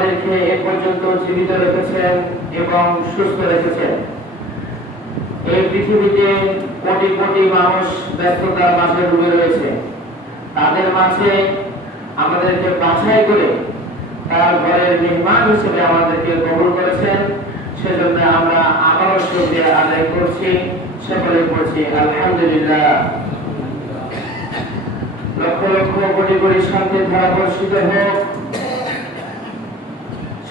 আমাদেরকে এ পর্যন্ত জীবিত রেখেছেন এবং সুস্থ রেখেছেন। এই পৃথিবীতে কোটি কোটি মানুষ ব্যস্ততার মাঝে ডুবে রয়েছে, তাদের মাঝে আমাদেরকে বাছাই করে তার ঘরের মেহমান হিসেবে আমাদেরকে কবুল করেছেন। সেজন্য আমরা আবারও শুকরিয়া আদায় করছি, সকলে করছি আলহামদুলিল্লাহ। লক্ষ লক্ষ কোটি কোটি শান্তির ধারা বর্ষিত হোক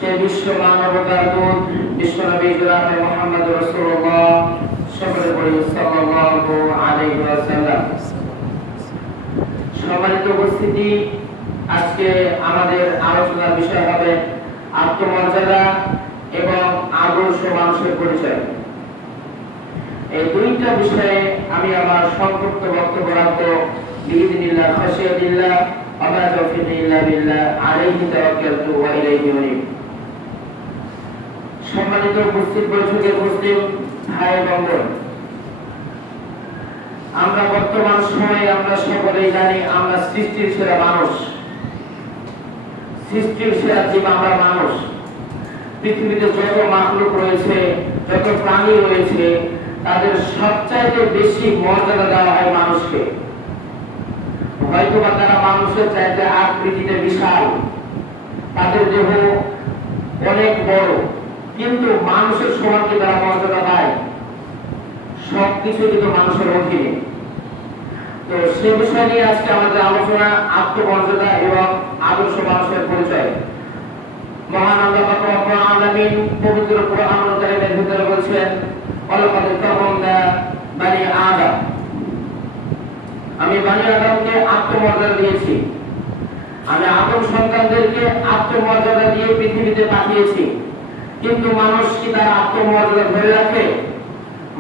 সে বিশ্ব মানবতার দূত বিশ্বনবী জনাবে মুহাম্মদ রাসূলুল্লাহ সকলে বলি সাল্লাল্লাহু আলাইহি ওয়াসাল্লাম। সম্মানিত উপস্থিতি, আজকে আমাদের আলোচনার বিষয় হবে আত্মমর্যাদা এবং আদর্শ মানুষের পরিচয়। এই দুইটা বিষয়ে আমি আমার সংক্ষিপ্ত বক্তব্য রাখবো বিইذنিল্লাহ খাশিয়াতিল্লাহ ওয়া মা তাওফীকি ইল্লা বিল্লাহ আলাইহি তাওয়াক্কালতু ওয়া ইলাইহি উনীব। সম্মানিত উপস্থিত বৈঠকের মুসলিম ভাই এবং বোন, আমরা বর্তমান সময়ে আমরা সকলেই জানি আমরা সৃষ্টির সেরা মানুষ, সৃষ্টির সেরা জীব আমরা মানুষ। পৃথিবীতে যত মাখলুক রয়েছে, যত প্রাণী রয়েছে, তাদের সবচাইতে বেশি মর্যাদা দেওয়া হয় মানুষকে। হয়তোবা তারা মানুষের চাইতে আকৃতিতে বিশাল, তাদের দেহ অনেক বড়, কিন্তু মানুষের সমান কি তারা মর্যাদা পায়? সবকিছু কিন্তু মানুষের অধীনে। তো সে বিষয় নিয়ে আজকে আমাদের আলোচনা আত্মমর্যাদা এবং আদর্শ মানুষের পরিচয়। মহান আল্লাহ রাব্বুল আলামিন পবিত্র কোরআনুল কারীমের ভিতরে বলেছেন, ওয়ালাকাদ কাররামনা বানি আদম, আমি বানি আদমকে আত্মমর্যাদা দিয়েছি, আমি আদম সন্তানদেরকে আত্মমর্যাদা দিয়ে পৃথিবীতে পাঠিয়েছি। কিন্তু মানুষ কি তার আত্মমর্যাদা ধরে রাখে?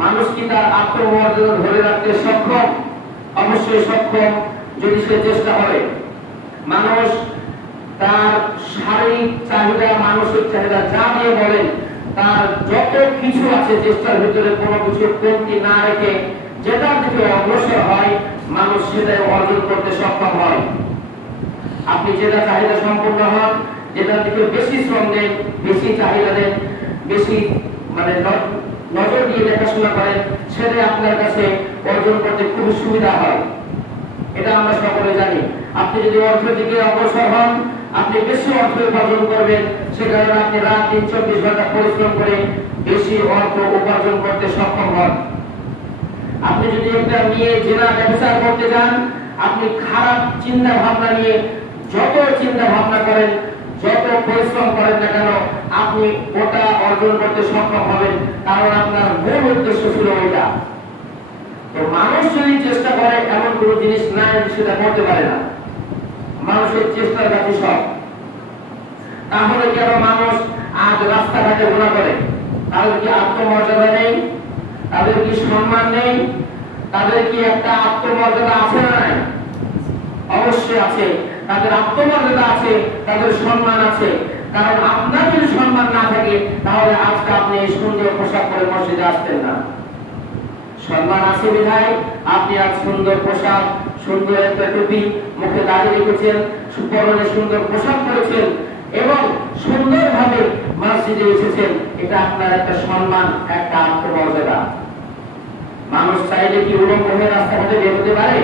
মানুষ কি তার আত্মমর্যাদা ধরে রাখতে সক্ষম? অবশ্যই সক্ষম, যদি সে চেষ্টা করে। মানুষ তার শারীরিক চাহিদা, মানসিক চাহিদা যা দিয়ে বলেন, তার যত কিছু আছে চেষ্টার ভিতরে কোনো কিছু কমতি না রেখে যেটার দিকে অগ্রসর হয়, মানুষ সেটাই অর্জন করতে সক্ষম হয়। আপনি যেটা চাহিদা সম্পূর্ণ হন, যেটার দিকে বেশি শ্রম দেন, বেশি চাহিদা দেন, বেশি নজর দিয়ে দেখাশোনা করেন, সেটাই আপনার কাছে অর্জন করতে খুব সুবিধা হয়। এটা আমরা সকলে জানি। আপনি যদি অর্থের দিকে অগ্রসর হন, আপনি বেশি অর্থ উপার্জন করবেন, সে কারণে আপনি রাত দিন 24 ঘন্টা পরিশ্রম করে বেশি অর্থ উপার্জন করতে সক্ষম হন। আপনি যদি একটা নিয়ে জেনা ব্যবসা করতে যান, আপনি খারাপ চিন্তা ভাবনা নিয়ে যত চিন্তা ভাবনা করেন, যত পরিশ্রম করেন না কেন, আপনি ওটা অর্জন করতে সক্ষম হবেন, কারণ আপনার মূল উদ্দেশ্য ছিল ওইটা। তো মানুষ যদি চেষ্টা করে, এমন কোনো জিনিস নাই সেটা করতে পারে না। মানুষের চেষ্টার কাছে সব। তাহলে কেন মানুষ আজ রাস্তাঘাটে ঘোরা করে? তাদের কি আত্মমর্যাদা নেই? তাদের কি সম্মান নেই? তাদের কি একটা আত্মমর্যাদা আছে না নাই? অবশ্যই আছে। তাদের আত্মমর্যাদা আছে, তাদের সম্মান আছে। কারণ আপনার যদি সম্মান না থাকে, তাহলে আজকে আপনি এই সুন্দর পোশাক পরে মসজিদে আসতেন না। সম্মান আছে বিধায় আপনি আজ সুন্দর পোশাক, সুন্দর একটা টুপি, মুখে দাড়ি রেখেছেন, পরনে সুন্দর পোশাক পরেছেন এবং সুন্দরভাবে মসজিদে এসেছেন। এটা আপনার একটা সম্মান, একটা আত্মমর্যাদা। মানুষ চাইলে কি উলঙ্গ হয়ে রাস্তাঘাটে বের হতে পারে?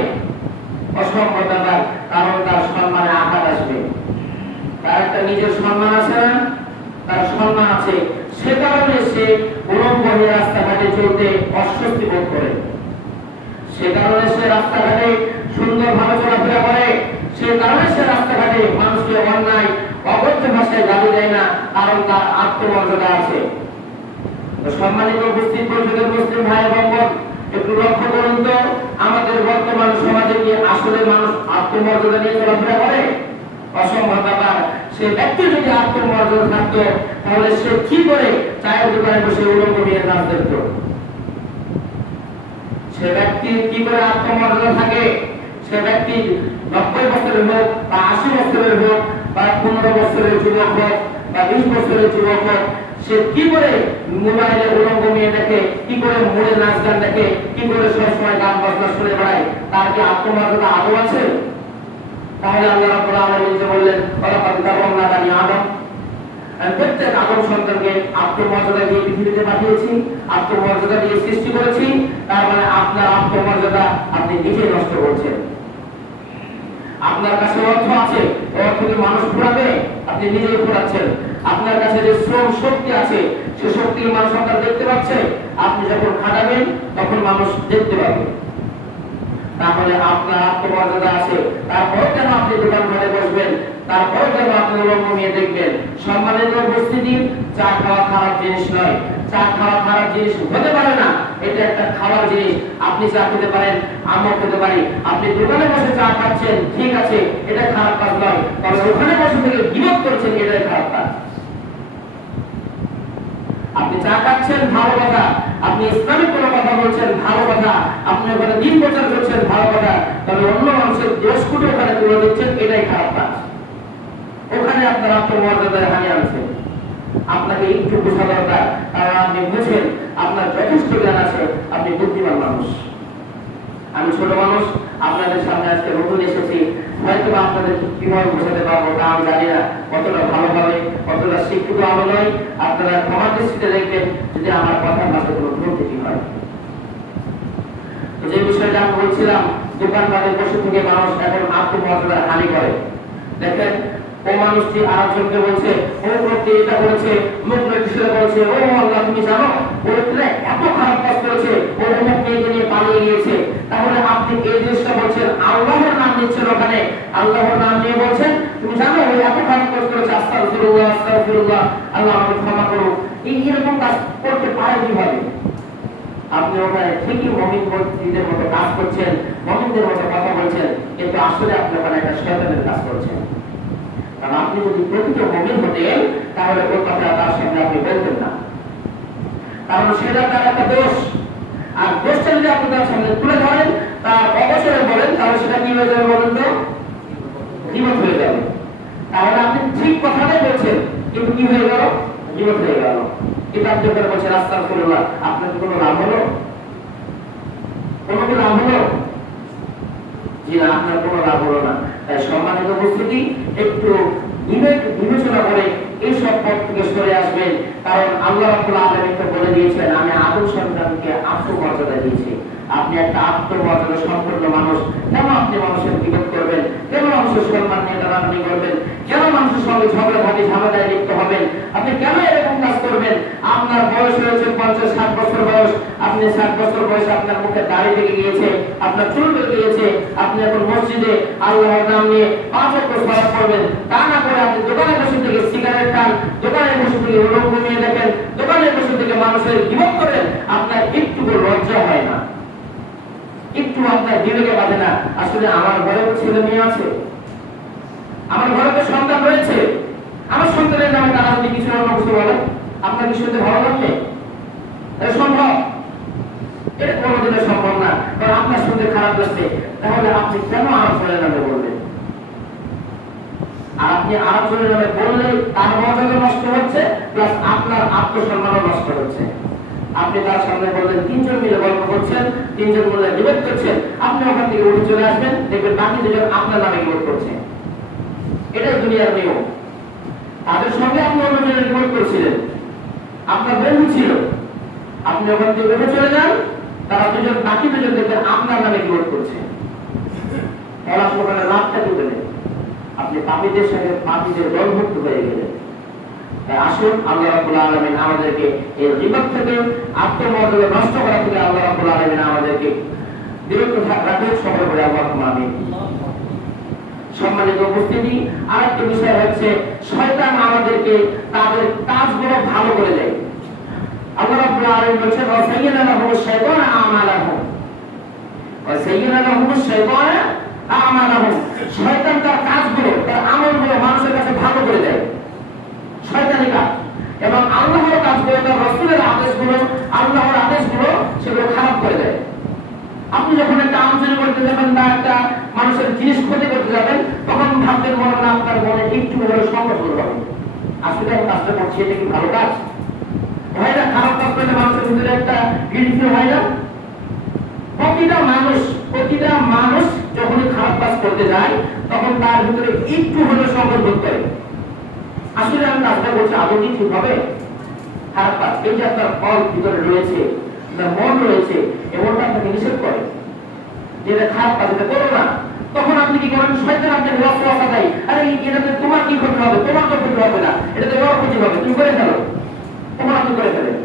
অসম্ভব ব্যাপার, কারণ তার সম্মানে আঘাত আসবে। তার একটা নিজের সম্মান আছে না? তার সম্মান আছে, সে কারণে সে উলঙ্গ হয়ে রাস্তাঘাটে চলতে অস্বস্তি বোধ করে। সে কারণে সে রাস্তাঘাটে সুন্দরভাবে চলাফেরা করে। সে কারণে সে রাস্তাঘাটে মানুষকে অন্যায় অবৈধ ভাষায় গালি দেয় না, কারণ তার আত্মমর্যাদা আছে। সম্মানিত উপস্থিত বৈঠকের মুসলিম ভাই এবং বোন, একটু লক্ষ্য করুন তো, আমাদের বর্তমান সমাজে কি আসলে মানুষ আত্মমর্যাদা নিয়ে চলাফেরা করে? অসম্ভব ব্যাপার। সে ব্যক্তি যদি আত্মমর্যাদা থাকতো, তাহলে সে কি করে চায়ের দোকানে বসে উলঙ্গ নিয়ে নাচ দেখত? সে ব্যক্তি কি করে আত্মমর্যাদা থাকে? সে ব্যক্তি 90 বছরের হোক বা 80 বছরের হোক বা 15 বছরের যুবক হোক বা 20 বছরের যুবক হোক, সে কি করে মোবাইলে উলঙ্গ মেয়ে দেখে, কি করে মোড়ে নাচ গান দেখে, কি করে সবসময় গান বাজনা শুনে বেড়ায়? তার কি আত্মমর্যাদা আদৌ আছে? তাহলে আল্লাহ রাব্বুল আলামিন যে বললেন, ওয়ালাকাদ কাররামনা বানি আদম, প্রত্যেক আদম সন্তানকে আত্মমর্যাদা দিয়ে পৃথিবীতে পাঠিয়েছি, আত্মমর্যাদা দিয়ে সৃষ্টি করেছি। তার মানে আপনার আত্মমর্যাদা আপনি নিজে নষ্ট করছেন। আপনার কাছে অর্থ আছে, অর্থ কি মানুষ ফুরাবে? আপনি নিজেই ফুরাচ্ছেন। আপনার কাছে যে শ্রম শক্তি আছে, সে শক্তি মানুষ আপনার দেখতে পাচ্ছে। আপনি যখন খাটাবেন তখন মানুষ দেখতে পাবে। তাহলে আপনার আত্মমর্যাদা আছে, তারপর কেন আপনি দোকান ঘরে বসবেন? তারপর কেন আপনি উলঙ্গ নিয়ে দেখবেন? সম্মানিত উপস্থিতি, চা খাওয়া খারাপ জিনিস নয়। চা খাওয়া খারাপ জিনিস হতে পারে না, এটা একটা খাবার জিনিস। আপনি চা খেতে পারেন, আমও খেতে পারি। আপনি দোকানে বসে চা খাচ্ছেন, ঠিক আছে, এটা খারাপ কাজ নয়। তবে ওখানে বসে থেকে বিরোধ করছেন, এটাই খারাপ কাজ। আপনি চা খাচ্ছেন, ভালো কথা। আপনি ইসলামিক কোনো কথা বলছেন, ভালো কথা। আপনি ওখানে দিন প্রচার করছেন, ভালো কথা। তবে অন্য মানুষের দোষ খুঁটে ওখানে তুলে দিচ্ছেন, এটাই খারাপ কাজ। ওখানে আপনার আত্মমর্যাদায় হানি আনছে। আপনাকে একটু বোঝা দরকার, কারণ আপনি বুঝেন, আপনার যথেষ্ট জ্ঞান আছে, আপনি বুদ্ধিমান মানুষ। আমি ছোট মানুষ, আপনাদের সামনে আজকে নতুন এসেছি। হয়তো আপনাদের কিভাবে বোঝাতে পারবো তা আমি জানি না, কতটা ভালোভাবে, কতটা শিক্ষিত আমি নয়। আপনারা ক্ষমার দৃষ্টিতে দেখবেন যদি আমার কথার মাঝে কোনো ভুল ত্রুটি হয়। যে বিষয়টা আমি বলছিলাম, দোকানপাটে বসে থেকে মানুষ এখন আত্মমর্যাদার হানি করে। দেখেন, ও মানুষটি আরেকজনকে বলছে, ও লোকটি এটা করেছে, মুখ মেঘিসে বলছে, ও আল্লাহ তুমি জানো ও এত খারাপ কাজ করেছে, ও অমুক মেয়েকে নিয়ে পালিয়ে গিয়েছে। তাহলে আপনি এই জিনিসটা বলছেন, আল্লাহর নাম নিচ্ছেন ওখানে, আল্লাহর নাম নিয়ে বলছেন তুমি জানো ও এত খারাপ কাজ করেছে, আস্তাগফিরুল্লাহ আস্তাগফিরুল্লাহ, আল্লাহ আমাকে ক্ষমা করো। এরকম কাজ করতে পারে কিভাবে? আপনি ওখানে ঠিকই মুমিনদের মতো কাজ করছেন, মুমিনদের মতো কথা বলছেন, কিন্তু আসলে আপনি ওখানে একটা শয়তানের কাজ করছেন। কারণ আপনি যদি প্রকৃত মুমিন হতেন, তাহলে ওই কথা তার সামনে আপনি বলতেন না, কারণ সেটা তার একটা দোষ। আর দোষটা যদি আপনি তার সামনে তুলে ধরেন, তার অবসরে বলেন, তাহলে সেটা কি হয়ে যাবে বলেন তো? গীবত হয়ে যাবে। তাহলে আপনি ঠিক কথাটাই বলছেন, কিন্তু কি হয়ে গেল? গীবত হয়ে গেল। কিন্তু আপনি ওখানে বলছেন আস্তাগফিরুল্লাহ, আপনার কি কোনো লাভ হলো? কোনো কি লাভ হলো? জি না, আপনার কোনো লাভ হলো না। তাই সম্মানিত উপস্থিতি, একটু বিবেচনা করে এইসব পথ থেকে সরে আসবেন। কারণ আল্লাহ রাব্বুল আলামিন তো বলে দিয়েছেন, আমি আদম সন্তানকে আত্মমর্যাদা দিয়েছি। আপনি একটা আত্মমর্যাদা সম্পন্ন মানুষ, কেন আপনি মানুষের বিরোধ করবেন? কেন মানুষের সম্মান নিয়ে টানাটানি করবেন? কেন মানুষের সঙ্গে ঝগড়াঝাটি ঝামেলায় লিপ্ত হবেন? আপনি কেন এরকম কাজ করবেন? আপনার বয়স হয়েছে 50-60 বছর বয়স, আপনি 60 বছর বয়সে আপনার মুখে দাড়ি পেকে গিয়েছে, আপনার চুল পেকে গিয়েছে, আপনি এখন মসজিদে আল্লাহর নাম নিয়ে 5 ওয়াক্ত সালাত পড়বেন। তা না করে আপনি দোকানে বসে থেকে সিগারেট খান, দোকানে বসে থেকে উলঙ্গ নিয়ে দেখেন, দোকানে বসে থেকে মানুষের বিরোধ করেন। আপনার একটু লজ্জা হয় না? একটু আপনার বিবেকে বাঁধে না? আসলে আমার ঘরে ছেলে মেয়ে আছে, আমার ঘরে তো সন্তান রয়েছে, আমার সন্তানের নামে তারা যদি কিছু অন্য কিছু বলে, আপনার কি শুনতে ভালো লাগবে? এটা সম্ভব? এটা কোনোদিনও সম্ভব না। কারণ আপনার শুনতে খারাপ লাগছে, তাহলে আপনি কেন আরেকজনের নামে বলবেন? আর আপনি আরেকজনের নামে বললে তার মর্যাদা নষ্ট হচ্ছে, প্লাস আপনার আত্মসম্মানও নষ্ট হচ্ছে। আপনি তার সামনে বললেন, 3 জন মিলে গল্প করছেন, 3 জন মিলে বিরোধ করছেন, আপনি ওখান থেকে উঠে চলে আসবেন, দেখবেন বাকি 2 জন আপনার নামে বিরোধ করছে। এটাই দুনিয়ার নিয়ম। তাদের সঙ্গে আপনি অন্যজনের বিরোধ করছিলেন, আপনার বন্ধু ছিল, আপনি ওখান থেকে উঠে চলে যান, তারা 2 জন, বাকি 2 জন দেখবেন আপনার নামে বিরোধ করছে। ওখানে লাভটা কি পেলেন? আপনি পাপীদের সঙ্গে পাপীদের দলভুক্ত হয়ে গেলেন। আসুন, আল্লাহ রাব্বুল আলামিন আমাদেরকে এই গীবত থেকে, আত্মমর্যাদা নষ্ট করা থেকে আল্লাহ রাব্বুল আলামিন আমাদেরকে বিরত রাখুন। সকলে বলে আল্লাহুম্মা আমিন। সম্মানিত উপস্থিতি, আরেকটা বিষয় হচ্ছে, শয়তান আমাদেরকে তাদের কাজগুলো ভালো করে দেয়। আল্লাহ রাব্বুল আলামিন বলেছেন, ওয়া সাইয়্যানা লাহুমুশ শাইতানু আমালাহুম, ওয়া সাইয়্যানা লাহুমুশ শাইতানু আমালাহুম। শয়তান তার কাজগুলো, তার আমলগুলো মানুষের কাছে ভালো করে দেয়, শয়তানি কাজ। এবং আল্লাহর কাজগুলো, তার রাসূলের আদেশগুলো, আল্লাহর আদেশগুলো, সেগুলো খারাপ করে দেয়। আপনি যখন একটা আম চুরি করতে যাবেন বা একটা মানুষের জিনিস ক্ষতি করতে যাবেন, তখন ভাববেন মনে না আপনার মনে একটু হলে সংকোচ করবে, আসলে আমি কাজটা করছি, এটা কি ভালো কাজ? হয় না? খারাপ কাজ করলে মানুষের ভিতরে একটা গিল্ট হয় না? প্রতিটা মানুষ যখন খারাপ কাজ করতে যায়, তখন তার ভিতরে একটু হলে সংকোচ বোধ করে। আসলে আমি কাজটা করছি আদৌ কি ঠিক হবে? খারাপ কাজ। এই যে আপনার ফল ভিতরে রয়েছে, মন রয়েছে, এমনটা আপনাকে নিষেধ করে যে এটা খারাপ কাজ, এটা করো না। তখন আপনি কি করেন? শয়তান আপনাকে ওয়াসওয়াসা দেয়, আরে এটাতে তোমার কি ক্ষতি হবে? তোমার তো ক্ষতি হবে না, এটাতে ওর ক্ষতি হবে, তুমি করে ফেলো, তোমার আপনি করে ফেলেন।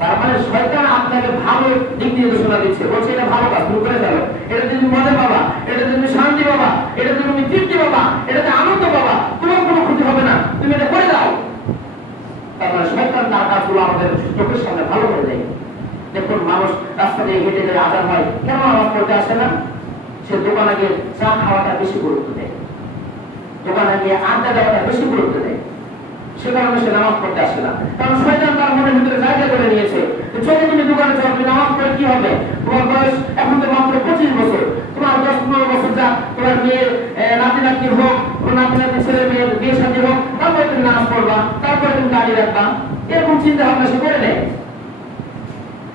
তার মানে শয়তান আপনাকে ভালো দিক নির্দেশনা দিচ্ছে, বলছে এটা ভালো কাজ, তুমি করে ফেলো, এটাতে তুমি মজা পাবা, এটাতে তুমি শান্তি পাবা, এটাতে তুমি তৃপ্তি পাবা, এটাতে আনন্দ পাবা, তোমার কোনো ক্ষতি হবে না, তুমি এটা করে দাও। তার মানে শয়তান তার কাজগুলো আমাদের চোখের সামনে ভালো হয়ে যায়। দেখুন, মানুষ রাস্তা দিয়ে হেঁটে গেলে আজান হয়, কেন নামাজ পড়তে আসে না? সে দোকানে গিয়ে চা খাওয়াটা বেশি গুরুত্ব দেয়, দোকানে গিয়ে আড্ডা দেওয়াটা বেশি গুরুত্ব দেয়, সে কারণে সে নামাজ পড়তে আসে না। কারণ শয়তান তার মনের ভিতরে জায়গা করে নিয়েছে, চলে তুমি দোকানে যাও, তুমি নামাজ পড়ে কি হবে? তোমার বয়স এখন তো মাত্র 25 বছর, তোমার 10-15 বছর যা, তোমার মেয়ের নাতি নাতি হোক, নাতি নাতি ছেলে মেয়ের বিয়ে শাদী হোক, তারপরে তুমি নামাজ পড়বা, তারপরে তুমি দাঁড়িয়ে রাখবা, এরকম চিন্তা ভাবনা সে করে নেয়।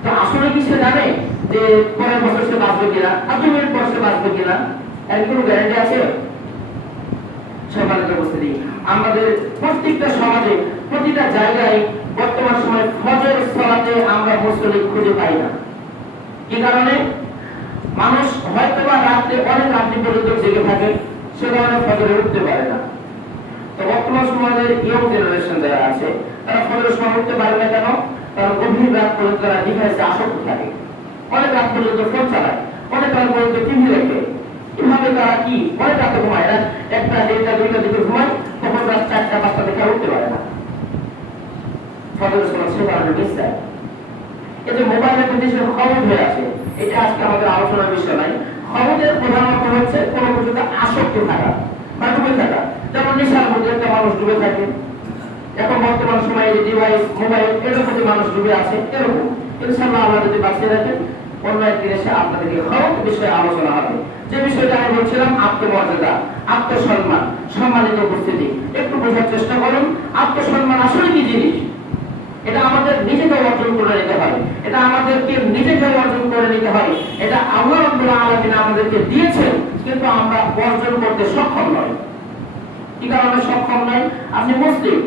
তো আসলে কি সে জানে যে পরের বছর সে বাঁচবে কিনা, আর 2 মিনিট পর সে বাঁচবে কিনা? এর কোনো গ্যারান্টি আছে? সম্মানিত উপস্থিতি, আমাদের প্রত্যেকটা সমাজে, প্রতিটা জায়গায় বর্তমান সময়ে ফজর সালাতে আমরা মুসল্লি খুঁজে পাই না। কি কারণে? মানুষ হয়তো বা রাতে অনেক রাত্রি পর্যন্ত জেগে থাকে, সে কারণে ফজরে উঠতে পারে না। তো বর্তমান সমাজের ইয়ং জেনারেশন যারা আছে, তারা ফজরের সময় উঠতে পারে না কেন? তারা গভীর রাত পর্যন্ত তারা ডিভাইসে আসক্ত থাকে, অনেক রাত পর্যন্ত ফোন চালায়, অনেক রাত পর্যন্ত টিভি দেখে। এভাবে তারা কি অনেক রাতে ঘুমায়, রাত 1টা, 1:30, 2টা দিকে ঘুমায়, তখন রাত 4টা, 5টা থেকে উঠতে পারে না। ফজরের সময় সে কারণে মিস দেয়। এই যে মোবাইলের প্রতি সে খবর হয়ে আছে, এটা আজকে আমাদের আলোচনার বিষয় নাই। খবরের প্রধান অর্থ হচ্ছে কোনো কিছুতে আসক্ত থাকা বা ডুবে থাকা। যেমন নেশার মধ্যে একটা মানুষ ডুবে থাকে, এখন বর্তমান সময়ে ডিভাইস, মোবাইল, এর প্রতি মানুষ ডুবে আছে, এরকম। ইনশাআল্লাহ আল্লাহ যদি বাঁচিয়ে রাখেন, অন্য একদিন এসে আপনাদেরকে খবর বিষয়ে আলোচনা হবে। যে বিষয়টা আমি বলছিলাম, আত্মমর্যাদা, আত্মসম্মান। সম্মানিত উপস্থিতি, একটু বোঝার চেষ্টা করুন আত্মসম্মান আসলে কি জিনিস। এটা আমাদের নিজেকে অর্জন করে নিতে হয়, এটা আমাদেরকে নিজেকে অর্জন করে নিতে হয়। এটা আল্লাহ রাব্বুল আলামিন আমাদেরকে দিয়েছেন, কিন্তু আমরা অর্জন করতে সক্ষম নই। কি কারণে সক্ষম নই? আপনি মুসলিম,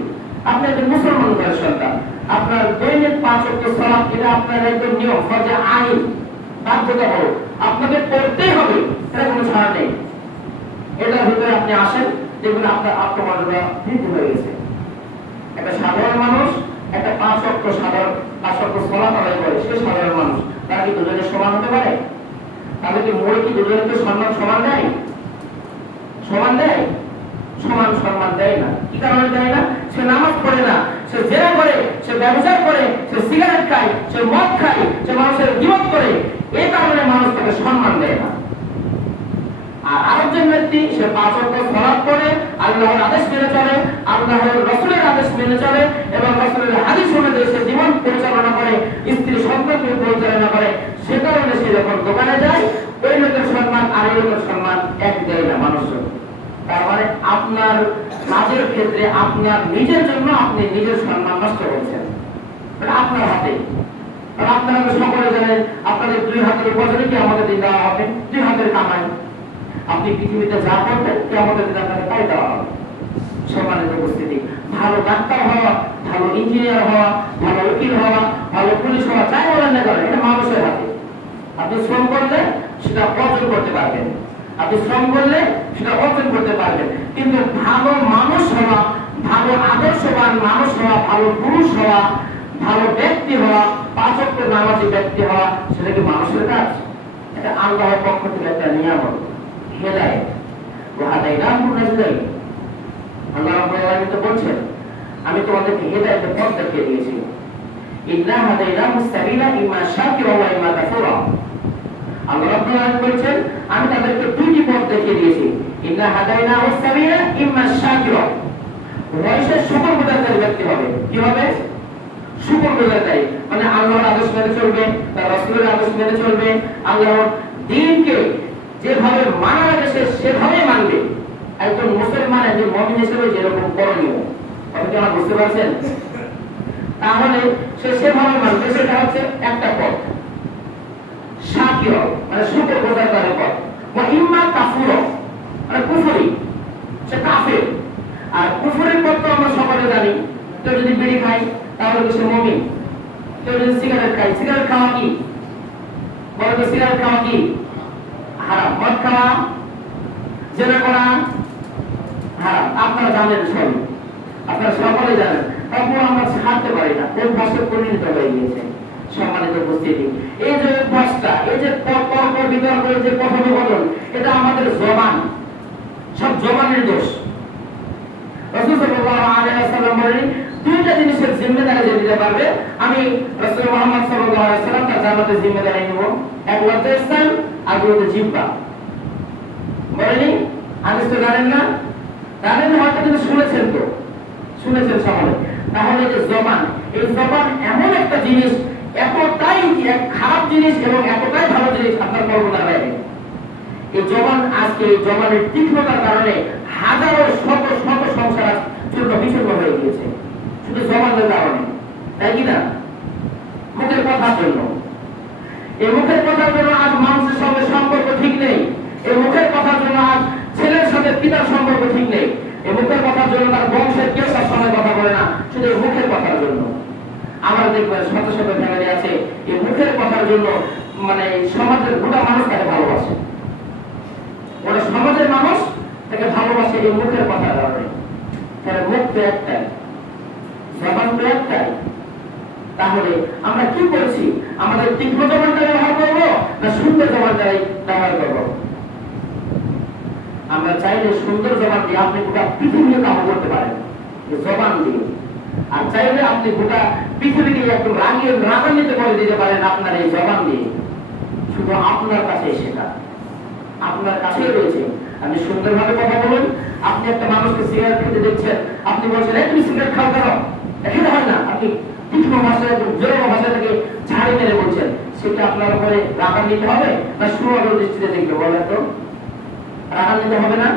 আপনি একজন মুসলমান ঘরের সন্তান, আপনার দৈনিক 5 ওয়াক্ত সালাত, এটা আপনার একদম নিয়ম, ফরজে আইন, বাধ্যতামূলক, আপনাকে পড়তেই হবে, এটা কোনো ছাড় নেই। এটার ভিতরে আপনি আসেন, দেখুন আপনার আত্মমর্যাদা বৃদ্ধি হয়ে গেছে। একটা সাধারণ মানুষ, একটা 5 ওয়াক্ত সালাত আদায় করে, সে সাধারণ মানুষ, তারা কি দুজনে সমান হতে পারে? তাহলে কি মোড়ে কি দুজনকে সম্মান সমান দেয়? সমান দেয়? সমান সম্মান দেয় না। কি কারণে দেয় না? সে নামাজ পড়ে না, সে জেনা করে, সে ব্যবচার করে, সে সিগারেট খায়, সে মদ খায়, সে মানুষের গীবত করে, এই কারণে মানুষ তাকে সম্মান দেয় না। আর আরেকজন ব্যক্তি, সে 5 ওয়াক্ত সালাত পড়ে, আল্লাহর আদেশ মেনে চলে, আল্লাহর রাসূলের আদেশ মেনে চলে, এবং রাসূলের হাদিস অনুযায়ী সে জীবন পরিচালনা করে, স্ত্রী সন্তানকে পরিচালনা করে, সে কারণে সে যখন দোকানে যায়, ওই লোকের সম্মান আর ওই লোকের সম্মান এক দেয় না মানুষ। তার মানে আপনার কাজের ক্ষেত্রে আপনার নিজের জন্য আপনি নিজের সম্মান নষ্ট করছেন, এটা আপনার হাতে। আর আপনারা সকলে জানেন, আপনাদের 2 হাতের উপরে কি আমাদের দিন দেওয়া হবে? 2 হাতের কামাই। আপনি পৃথিবীতে যা করবেন, কি আমাদের দিন আপনাকে তাই দেওয়া হবে। সম্মানিত উপস্থিতি, ভালো ডাক্তার হওয়া, ভালো ইঞ্জিনিয়ার হওয়া, ভালো উকিল হওয়া, ভালো পুলিশ হওয়া, যাই বলেন না করেন, এটা মানুষের হাতে। আপনি শ্রম করলে সেটা অর্জন করতে পারবেন, আপনি শ্রম করলে সেটা অর্জন করতে পারবেন। কিন্তু ভালো মানুষ হওয়া, ভালো আদর্শবান মানুষ হওয়া, ভালো পুরুষ হওয়া, ভালো ব্যক্তি হওয়া, 5 ওয়াক্ত নামাজি ব্যক্তি হওয়া, সেটা কি মানুষের কাজ? এটা আল্লাহর পক্ষ থেকে একটা নিয়ামত, হেদায়েত। ওয়াহাদাইনাহুন নাজদাইন। আল্লাহ রাব্বুল আলামিন তো বলছেন, আমি তোমাদেরকে হেদায়েতের পথ দেখিয়ে দিয়েছি। ইন্না হাদাইনাহুস সাবিলা ইম্মা শাকিরা ওয়া ইম্মা কাফুরা। আল্লাহ রাব্বুল আলামিন বলছেন, আমি তাদেরকে 2টি পথ দেখিয়ে দিয়েছি। ইন্না হাদাইনাহুস সাবিলা ইম্মা শাকিরা। ওয়াইসে শুকরগুজারকারী ব্যক্তি হবে। কি হবে? শুকরগুজারকারী, মানে আল্লাহর আদেশ মেনে চলবে, তার রাসূলের আদেশ মেনে চলবে, আল্লাহর দ্বীনকে যেভাবে মানা হয়েছে সেভাবে মানবে। একজন মুসলমান, একজন মুমিন হিসেবে যেরকম করণীয়, আপনি কি আমার বুঝতে পারছেন? তাহলে সে সেভাবে মানবে, সেটা হচ্ছে একটা পথ। শাকির মানে শুকরগুজারকারী পথ। ওয়া ইম্মা কাফুর মানে কুফরি, সে কাফের। আর কুফরের পথ তো আমরা সকলে জানি। কেউ যদি বিড়ি খায় তাহলে তো সে মুমিন। কেউ যদি সিগারেট খায়, সিগারেট খাওয়া কি? বলো তো, সিগারেট খাওয়া কি? হারাম। মদ খাওয়া, জেনা করা হারাম। আপনারা জানেন সবই, আপনারা সকলে জানেন, তারপর আমরা ছাড়তে পারি না, অভ্যাসে পরিণত হয়ে গিয়েছে। সম্মানিত উপস্থিতি, এই যে অভ্যাসটা, এই যে তর্ক বিতর্ক, যে কথোপকথন, এটা আমাদের জবান, সব জবানের দোষ। রাসূল সাল্লাল্লাহু আলাইহি ওয়াসাল্লাম বলেন, দুইটা জিনিসের জিম্মেদারি যে দিতে পারবে, আমি রাসূল মুহাম্মদ সাল্লাল্লাহু আলাইহি ওয়াসাল্লাম তার জান্নাতের জিম্মেদারি নেব। এক হচ্ছে স্থান, আর দুই হচ্ছে জিহ্বা। বলেনি? হাদিস তো জানেন না? জানেন হয়তো, কিন্তু শুনেছেন তো, শুনেছেন সকলে। তাহলে যে জবান, এই জবান এমন একটা জিনিস, এতটাই এক খারাপ জিনিস এবং এতটাই ভালো জিনিস, আপনার কল্পনার বাইরে। এই জবান, আজকে এই জবানের তীক্ষ্ণতার কারণে হাজারো শত শত সংসার চূর্ণ বিচূর্ণ হয়ে গিয়েছে, শুধু জবানের কারণে, তাই কি না? মুখের কথার জন্য। এই মুখের কথার জন্য আজ মানুষের সঙ্গে সম্পর্ক ঠিক নেই। এই মুখের কথার জন্য আজ ছেলের সাথে পিতার সম্পর্ক ঠিক নেই। এই মুখের কথার জন্য তার বংশের কেউ তার সঙ্গে কথা বলে না, শুধু এই মুখের কথার জন্য। আমরা দেখবেন শত শত ফ্যামিলি আছে, এই মুখের কথার জন্য মানে সমাজের গোটা মানুষ তাকে ভালোবাসে, ওরা সমাজের মানুষ তাকে ভালোবাসে এই মুখের কথার কারণে। তাহলে মুখ তো একটাই, জবান তো একটাই। তাহলে আমরা কি করছি? আমাদের তীক্ষ্ণ জবানটা ব্যবহার করবো না সুন্দর জবানটাই ব্যবহার করবো? আমরা চাইলে সুন্দর জবান দিয়ে আপনি গোটা পৃথিবীকে কাম করতে পারেন জবান দিয়ে, আর চাইলে আপনি গোটা পৃথিবীকে একটু রাগান্বিত করে দিতে পারেন আপনার এই জবান দিয়ে। শুধু আপনার কাছে সেটা আপনার কাছেই রয়েছে। আপনি সুন্দরভাবে কথা বলুন। আপনি একটা মানুষকে সিগারেট খেতে দেখছেন, আপনি বলছেন তুমি সিগারেট খাও কেন? খেতে হয় না। আপনি তীক্ষ্ণ ভাষায়, জোরালো ভাষা থেকে ঝাড়ি মেরে বলছেন, সেটা আপনার উপরে রাগান্বিত হবে না সুন্দর দৃষ্টিতে দেখবে? বলেন তো, রাগান্বিত হবে না?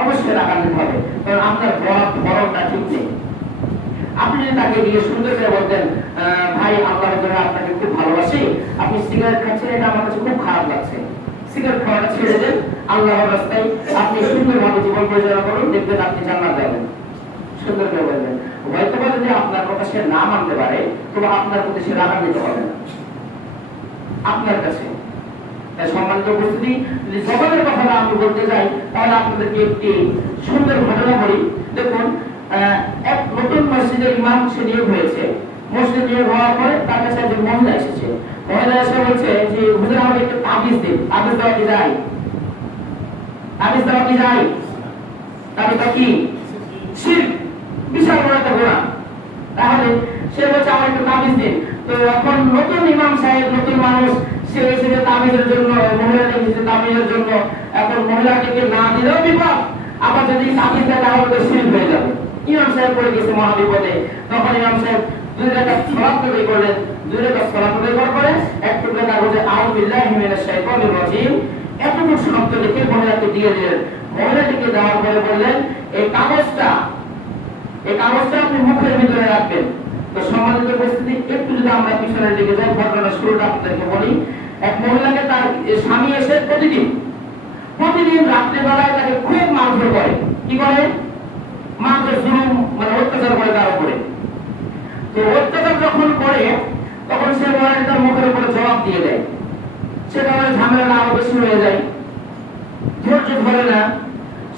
অবশ্যই রাগান্বিত হবে, কারণ আপনার ধরনটা ঠিক নেই। আপনি যদি তাকে গিয়ে সুন্দর করে বলতেন, ভাই আল্লাহর জন্য আপনাকে খুব ভালোবাসি, আপনি সিগারেট খাচ্ছেন, এটা আমার কাছে খুব খারাপ লাগছে, সিগারেট খাওয়াটা ছেড়ে দেন, আল্লাহর রাস্তায় আপনি সুন্দরভাবে জীবন পরিচালনা করুন, দেখবেন আপনি জান্নাত যাবেন। সুন্দর করে বলবেন। হয়তো বা যদি আপনার কথা সে না মানতে পারে, তবে আপনার প্রতি সে রাগান্বিত হবে না আপনার কাছে। সম্মানিত উপস্থিতি, যদি জবানের কথাটা আমি বলতে যাই, তাহলে আপনাদেরকে একটি সুন্দর ঘটনা বলি। দেখুন, এক নতুন মসজিদের ইমাম সে নিয়োগ হয়েছে। মসজিদ নিয়োগ হওয়ার পরে তার কাছে একজন মহিলা এসেছে। মহিলা এসে বলছে যে হুজুর আমাকে একটু তাবিজ দিন। তাবিজ দেওয়া কি যায়? তাবিজ দেওয়া কি যায়? তাবিজটা কি? শিরক, বিশাল বড় একটা গুনাহ। তাহলে সে বলছে আমার একটু তাবিজ দিন। তো এখন নতুন ইমাম সাহেব, নতুন মানুষ, সে এসেছে তাবিজের জন্য, মহিলাকে এসেছে তাবিজের জন্য। এখন মহিলাকে না দিলেও বিপদ, আবার যদি তাবিজ দেয় তাহলে তো শিরক হয়ে যাবে। ইমাম সাহেব পড়ে গেছে মহাবিপদে। তখন ইমাম সাহেব 2 রাকাত সালাত আদায় করলেন। 2 রাকাত সালাত আদায় করার পরে এক টুকরা কাগজে আউযু বিল্লাহি মিনাশ শাইতানির রাজিম এতটুকু শব্দ লিখে মহিলাকে দিয়ে দিলেন। মহিলাটিকে দেওয়ার পরে বললেন, এই কাগজটা আপনি মুখের ভিতরে রাখবেন। তো সম্মানিত উপস্থিতি, একটু যদি আমরা পিছনের দিকে যাই, ঘটনাটা শুরুটা আপনাদেরকে বলি। এক মহিলাকে তার স্বামী এসে প্রতিদিন রাত্রেবেলায় তাকে খুব মারধর করে। কি করে? মারধর, জুলুম, মানে অত্যাচার করে তার উপরে। তো অত্যাচার যখন করে, তখন সে মহিলাটি তার মুখের উপরে জবাব দিয়ে দেয়। সে কারণে ঝামেলাটা আরো বেশি হয়ে যায়, ধৈর্য ধরে না।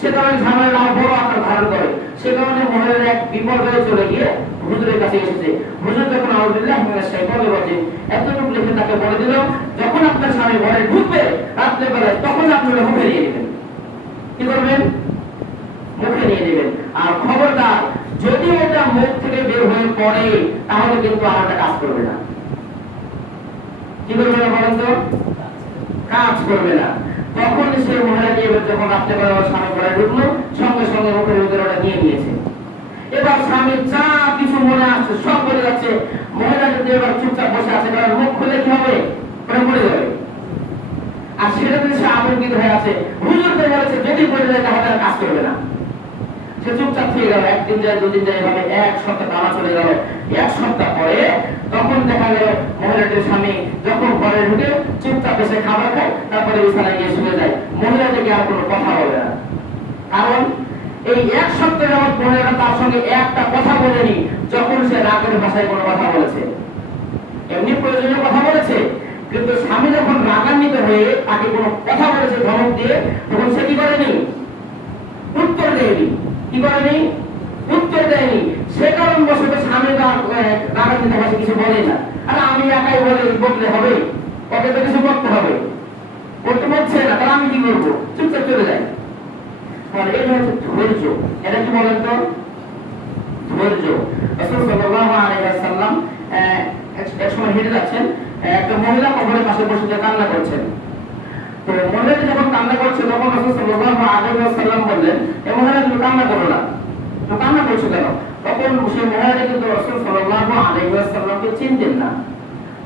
সে কারণে ঝামেলাটা আরো বড় আকার ধারণ করে। সে কারণে মহিলার এক বিপর্যয়ে চলে গিয়ে হুজুরের কাছে এসেছে। হুজুর তখন আউযু বিল্লাহি মিনাশ শাইতানির রাজিম এতটুকু লিখে তাকে বলে দিল, যখন আপনার স্বামী ঘরে ঢুকবে রাত্রেবেলায়, তখন আপনি ওটা মুখে নিয়ে নেবেন। কি করবেন? মুখে নিয়ে নেবেন। আর খবরদার, যদি ওটা মুখ থেকে বের হয়ে পড়ে, তাহলে কিন্তু আমারটা কাজ করবে না। কি করবে না বলেন তো? কাজ করবে না। তখন সে মহিলাটি এবার যখন রাত্রেবেলা স্বামী ঘরে ঢুকলো, সঙ্গে সঙ্গে মুখের ভিতরে ওটা নিয়ে নিয়েছে। এবার স্বামী যা কিছু মনে আসছে সব বলে যাচ্ছে। মহিলা যদি এবার চুপচাপ বসে আছে, কারণ মুখ খুলে কি হবে? ওটা পড়ে যাবে। আর সেটাতে সে আতঙ্কিত হয়ে আছে। হুজুরকে বলেছে যদি পড়ে যায় তাহলে আর কাজ করবে না। সে চুপচাপ থেকে গেল। একদিন যায়, 2 দিন যায়, এভাবে 1 সপ্তাহ টানা চলে গেল। 1 সপ্তাহ পরে তখন দেখা গেল মহিলাটির স্বামী যখন ঘরে ঢুকে চুপচাপ এসে খাবার খায়, তারপরে বিছানায় গিয়ে শুয়ে যায়। মহিলাটিকে আর কোনো কথা বলে না। কারণ এই এক সপ্তাহ যাবৎ মহিলাটা তার সঙ্গে একটা কথা বলেনি, যখন সে রাগের ভাষায় কোনো কথা বলেছে। এমনি প্রয়োজনীয় কথা বলেছে, কিন্তু স্বামী যখন রাগান্বিত হয়ে তাকে কোনো কথা বলেছে ধমক দিয়ে, তখন সে কি করেনি? উত্তর দেয়নি। কি করেনি? উত্তর দেয়নি। সে কারণ বসত স্বামী রাগান্বিত ভাষায় কিছু বলে না। আর আমি একাই বললে হবে? ওকে তো কিছু করতে হবে। করতে বলছে না, তাহলে আমি কি করবো? চুপচাপ চলে যাই। তাহলে এটা হচ্ছে ধৈর্য। এটা কি বলেন তো? ধৈর্য। রাসূল সাল্লাল্লাহু আলাইহি ওয়াসাল্লাম এক সময় হেঁটে যাচ্ছেন, একটা মহিলা কবরের পাশে বসে কান্না করছেন। তো মহিলাটি যখন কান্না করছে, তখন রাসূল সাল্লাল্লাহু আলাইহি ওয়াসাল্লাম বললেন, এ মহিলা, তুমি কান্না করো না, তো কান্না করছো কেন? তখন সেই মহিলাটি কিন্তু রাসূল সাল্লাল্লাহু আলাইহি ওয়াসাল্লামকে চিনতেন না।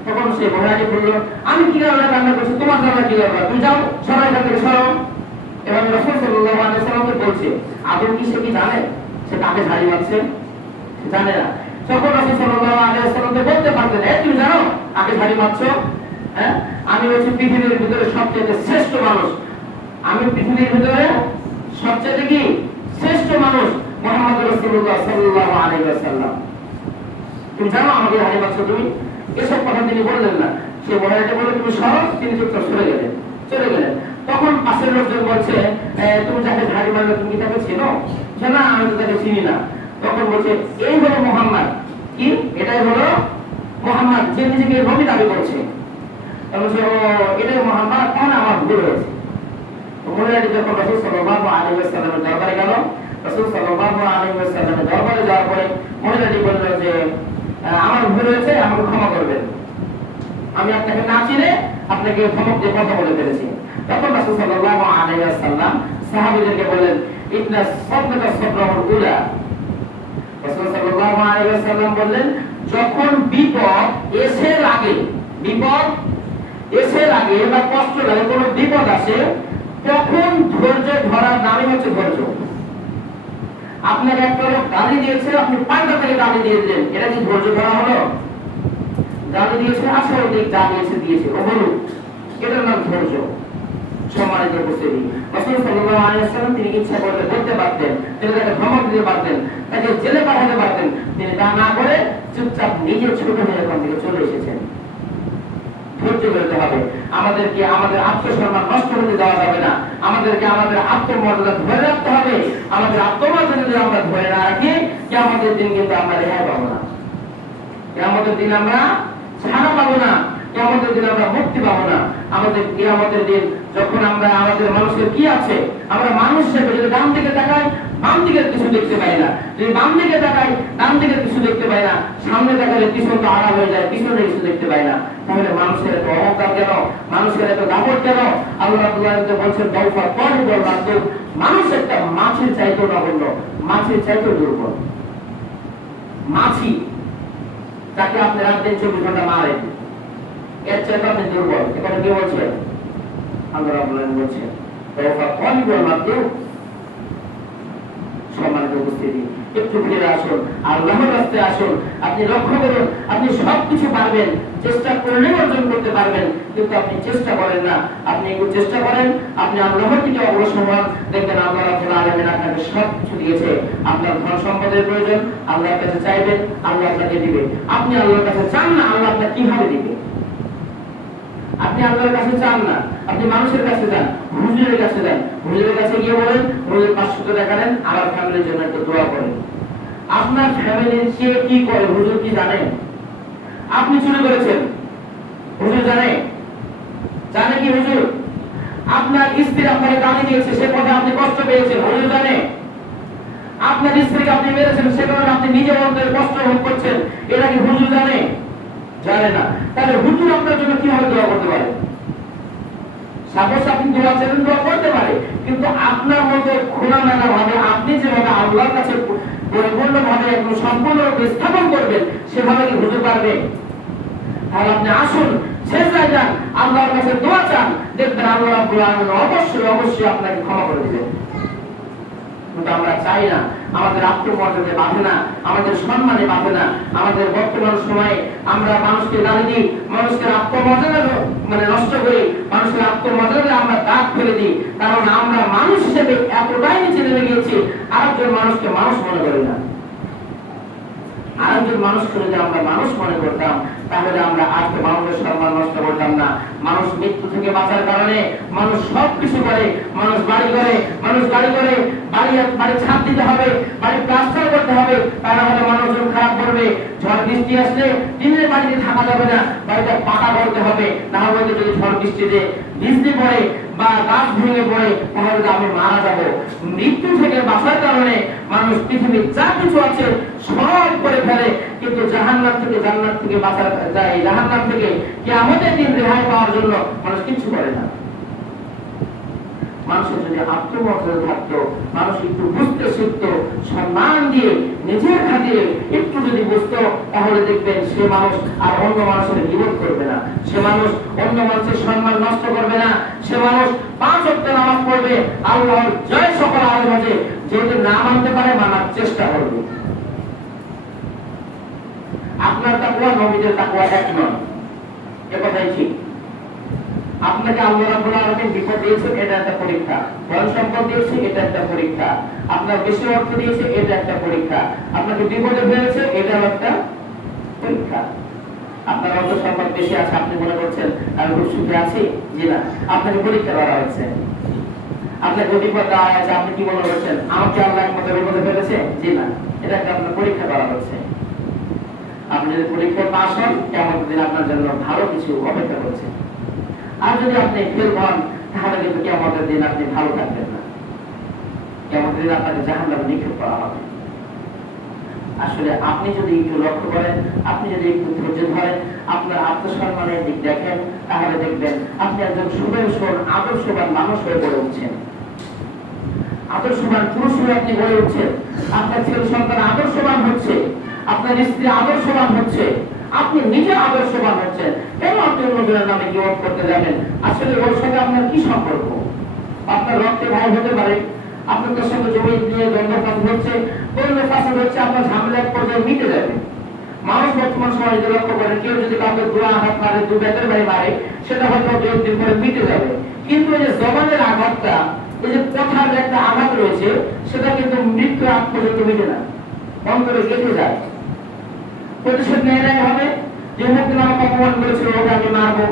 তখন সেই মহিলাটি বলল, আমি কি কারণে কান্না করছি? তোমার জানা কি দরকার? তুমি যাও, সরো এখান থেকে, সরো। এবং রাসূল সাল্লাল্লাহু আলাইহি ওয়াসাল্লামকে বলছে, আদৌ কি সে কি জানে সে কাকে ঝাড়ি মারছে? জানে না। তখন রাসূল সাল্লাল্লাহু আলাইহি ওয়াসাল্লামকে বলতে পারতেন, তুমি জানো কাকে ঝাড়ি মারছো? হ্যাঁ, আমি হচ্ছি পৃথিবীর ভিতরে সবচেয়ে শ্রেষ্ঠ মানুষ। আমি পৃথিবীর ভিতরে সবচেয়ে কি শ্রেষ্ঠ মানুষ, মুহাম্মদ রাসূলুল্লাহ সাল্লাল্লাহু আলাইহি ওয়াসাল্লাম। তুমি জানো আমাকে ঝাড়ি মারছো তুমি? এসব কথা তিনি বললেন না। সে মহিলাটা বলে, তুমি সরো। তিনি চুপচাপ চলে গেলেন। তখন পাশের লোকজন বলছে, তুমি যাকে ঝাড়ি মারলে তুমি তাকে চিনো? না, আমি তো তাকে চিনি না। তখন বলছে, এই হলো মুহাম্মদ। কি? এটাই হলো মুহাম্মদ, যে নিজেকে নবী দাবি করছে। বলছে, ও এটাই মুহাম্মদ, তাহলে আমার ভুল হয়েছে। মহিলাটি যখন রাসূল সাল্লাল্লাহু আলাইহি ওয়াসাল্লামের দরবারে গেল, রাসূল সাল্লাল্লাহু আলাইহি ওয়াসাল্লামের দরবারে যাওয়ার পরে মহিলাটি বলল যে, আমার ভুল হয়েছে, আমাকে ক্ষমা করবেন। আমি আপনাকে না চিনে আপনাকে ধমক দিয়ে কথা বলে ফেলেছি। তখন রাসূল সাল্লাল্লাহু আলাইহি ওয়াসাল্লাম সাহাবীদেরকে বলেন, ইন্না সাবরাকা সাবরুল উলা। রাসূল সাল্লাল্লাহু আলাইহি ওয়াসাল্লাম বললেন, যখন বিপদ এসে লাগে বা কষ্ট লাগে, কোনো বিপদ আসে, তখন ধৈর্য ধরার নামই হচ্ছে ধৈর্য। আপনাকে একটা লোক গালি দিয়েছে, আপনি পাল্টা থেকে গালি দিয়ে দিলেন, এটা কি ধৈর্য ধরা হলো? গালি দিয়েছে, আসলে যা দিয়েছে ও বলুন, এটার নাম ধৈর্য। সম্মানিত উপস্থিতি, রাসূল সাল্লাল্লাহু আলাইহি ওয়াসাল্লাম তিনি ইচ্ছা করলে বলতে পারতেন, তিনি তাকে ধমক দিতে পারতেন, তাকে জেলে পাঠাতে পারতেন। তিনি তা না করে চুপচাপ নিজে ছোট হয়ে ওখান থেকে চলে এসেছেন। ধৈর্য ধরতে হবে। আমাদেরকে আমাদের আত্মসম্মান নষ্ট হতে দেওয়া যাবে না। আমাদেরকে আমাদের আত্মমর্যাদা ধরে রাখতে হবে। আমাদের আত্মমর্যাদা যদি আমরা ধরে না রাখি, কিয়ামতের দিন কিন্তু আমরা রেহাই পাবো না। কিয়ামতের দিন আমরা ছাড়া পাবো না। কিয়ামতের দিন আমরা মুক্তি পাবো না। আমাদের কিয়ামতের দিন যখন আমরা আমাদের মানুষের কি আছে, আমরা মানুষ হিসেবে যদি ডান দিকে তাকাই, বাম দিকে কিছু দেখতে পাই না। যদি বাম দিকে তাকাই, ডান দিকে কিছু দেখতে পাই না। সামনে তাকালে পিছন তো আড়া হয়ে যায়, পিছনে কিছু দেখতে পাই না। তাহলে মানুষের এত অহংকার কেন? মানুষের এত দাপট কেন? আল্লাহ রাব্বুল আলামিন বলছেন, দাউফা তারিবুল মাকদুম, মানুষ একটা মাছের চাইতেও নগণ্য, মাছের চাইতেও দুর্বল। মাছি তাকে আপনি রাত দিন 24 ঘন্টা মারেন, এর চাইতে আপনি দুর্বল। এখানে কি বলছে? আল্লাহ রাব্বুল আলামিন বলছেন, দাউফা তারিবুল মাকদুম। সম্মানিত উপস্থিতি, একটু ফিরে আসুন, আল্লাহর রাস্তায় আসুন। আপনি লক্ষ্য করুন, আপনি সবকিছু পারবেন, চেষ্টা করলেই অর্জন করতে পারবেন, কিন্তু আপনি চেষ্টা করেন না। আপনি একটু চেষ্টা করেন, আপনি আল্লাহর দিকে অগ্রসর হন, দেখবেন আল্লাহ রাব্বুল আলামিন আপনাকে সবকিছু দিয়েছে। আপনার ধন সম্পদের প্রয়োজন, আল্লাহর কাছে চাইবেন, আল্লাহ আপনাকে দিবে। আপনি আল্লাহর কাছে চান না, আল্লাহ আপনাকে কিভাবে দিবে? আপনি আল্লাহর কাছে চান না, আপনি মানুষের কাছে যান, হুজুরের কাছে যান। হুজুরের কাছে গিয়ে বলেন, হুজুর 500 টাকা দেন, আমার ফ্যামিলির জন্য একটু দোয়া করেন। আপনার ফ্যামিলির কে কি করে হুজুর কি জানেন? আপনি চুরি করেছেন, হুজুর জানে কি হুজুর? আপনার স্ত্রী আপনাকে গালি দিয়েছে, সে কথা আপনি কষ্ট পেয়েছেন, হুজুর জানে? আপনার স্ত্রীকে আপনি মেরেছেন, সে কারণে আপনি নিজের অন্তরে কষ্ট ভোগ করছেন, এটা কি হুজুর জানে? জানে না। তাহলে হুজুর আপনার জন্য কিভাবে দোয়া করতে পারে? সাপোজ আপনি দোয়া চাইলেন, দোয়া করতে পারে, কিন্তু আপনার মতো খোলামেলা ভাবে আপনি যেভাবে আল্লাহর কাছে পরিপূর্ণ ভাবে একদম সম্পূর্ণরূপে স্থাপন করবেন, সেভাবে কি হুজুর পারবে? তাহলে আপনি আসুন, সেজদায় যান, আল্লাহর কাছে দোয়া চান, দেখবেন আল্লাহ রাব্বুল আলামিন অবশ্যই আপনাকে ক্ষমা করে দিবেন। কিন্তু আমরা চাই না। আমাদের আত্মমর্যাদায় বাঁধে না, আমাদের সম্মানে বাঁধে না। আমাদের বর্তমান সময়ে আমরা মানুষকে গালি দিই, মানুষের আত্মমর্যাদা নষ্ট করি, মানুষের আত্মমর্যাদা আমরা দাগ ফেলে দিই, কারণ আমরা মানুষ হিসেবে এতটাই নিচে নেমে গিয়েছি, আরেকজন মানুষকে মানুষ মনে করি না। আরেকজন মানুষকে যদি আমরা মানুষ মনে করতাম, তাহলে আমরা আজকে মানুষের সম্মান নষ্ট করতাম না। মানুষ মৃত্যু থেকে বাঁচার কারণে মানুষ সবকিছু করে, মানুষ বাড়ি করে, মানুষ গাড়ি করে, বাড়ি ছাদ দিতে হবে, বাড়ি প্লাস্টার করতে হবে, তা না হলে মানুষজন খারাপ করবে। ঝড় বৃষ্টি আসলে টিনের বাড়িতে থাকা যাবে না, বাড়িটা পাকা করতে হবে, না হলে যদি ঝড় বৃষ্টিতে বৃষ্টি পড়ে বা গাছ ভেঙে পড়ে, তাহলে আমি মারা যাব। মৃত্যু থেকে বাঁচার কারণে মানুষ পৃথিবীর যা কিছু আছে সব করে ফেলে, কিন্তু জাহান্নাম থেকে জান্নাত থেকে বাঁচার যায়, জাহান্নাম থেকে কিয়ামতের দিন রেহাই পাওয়ার জন্য মানুষ কিছু করে না। মানুষের যদি আত্মমর্যাদা থাকতো, মানুষ একটু বুঝতে শিখত, সম্মান দিয়ে নিজের খাতিরে একটু যদি বুঝতো, তাহলে দেখবেন সে মানুষ আর অন্য মানুষের বিরোধ করবে না, সে মানুষ অন্য মানুষের সম্মান নষ্ট করবে না, সে মানুষ 5 ওয়াক্ত নামাজ পড়বে, আল্লাহর জয় সকল আওয়াজে, যদি না মানতে পারে মানার চেষ্টা করবে। আপনার তাকওয়া নবীদের তাকওয়া এক নয়, এ কথাই ঠিক। আপনাকে আল্লাহ রাব্বুল আলামিন বিপদ দিয়েছেন, এটা একটা পরীক্ষা। ধন সম্পদ দিয়েছে, এটা একটা পরীক্ষা। আপনার বেশি অর্থ দিয়েছে, এটা একটা পরীক্ষা। আপনাকে বিপদে ফেলেছে, এটাও একটা পরীক্ষা। আপনার অর্থ সম্পদ বেশি আছে, আপনি মনে করছেন আমি খুব সুখে আছি, জি না, আপনাকে পরীক্ষা করা হচ্ছে। আপনাকে বিপদ দেওয়া হয়েছে, আপনি কি মনে করছেন আমাকে আল্লাহ একমাত্র বিপদে ফেলেছে, জি না, এটা একটা আপনার পরীক্ষা করা হচ্ছে। আপনি যদি পরীক্ষা পাস হন, কেমন দিন আপনার জন্য ভালো কিছু অপেক্ষা করছে। আর যদি আপনি ফেল হন, তাহলে কিন্তু কিয়ামতের দিন আপনি ভালো থাকবেন না, কিয়ামতের দিন আপনাকে জাহান্নামে নিক্ষেপ করা হবে। আসলে আপনি যদি একটু লক্ষ্য করেন, আপনি যদি একটু ধৈর্য ধরেন, আপনার আত্মসম্মানের দিক দেখেন, তাহলে দেখবেন আপনি একজন সুদর্শন আদর্শবান মানুষ হয়ে গড়ে উঠছেন, আদর্শবান পুরুষ হয়ে আপনি গড়ে উঠছেন। আপনার ছেলে সন্তান আদর্শবান হচ্ছে, আপনার স্ত্রী আদর্শবান হচ্ছে, আপনি নিজে আদর্শবান হচ্ছেন। কেন আপনি অন্যজনের নামে গিবত করতে যাবেন? আসলে ওর সাথে আপনার কি সম্পর্ক? আপনার রক্তে ভাই হতে পারে, আপনার তার সঙ্গে জমি নিয়ে দ্বন্দ্ব ফাসাদ হচ্ছে, দ্বন্দ্ব ফাসাদ হচ্ছে, আপনার ঝামেলা এক পর্যায়ে মিটে যাবে। মানুষ বর্তমান সময় যদি লক্ষ্য করেন, কেউ যদি কাউকে 2 আঘাত মারে, 2 বেতের বাড়ি মারে, সেটা হয়তো 2 দিন পরে মিটে যাবে। কিন্তু এই যে জবানের আঘাতটা, এই যে কথার একটা আঘাত রয়েছে, সেটা কিন্তু মৃত্যু আগ পর্যন্ত মিটে না, অন্তরে গেঁথে যায়। প্রতিশোধ নেয় হবে, যে মুক্তি আমাকে অপমান করেছিল ওকে আমি মারবো,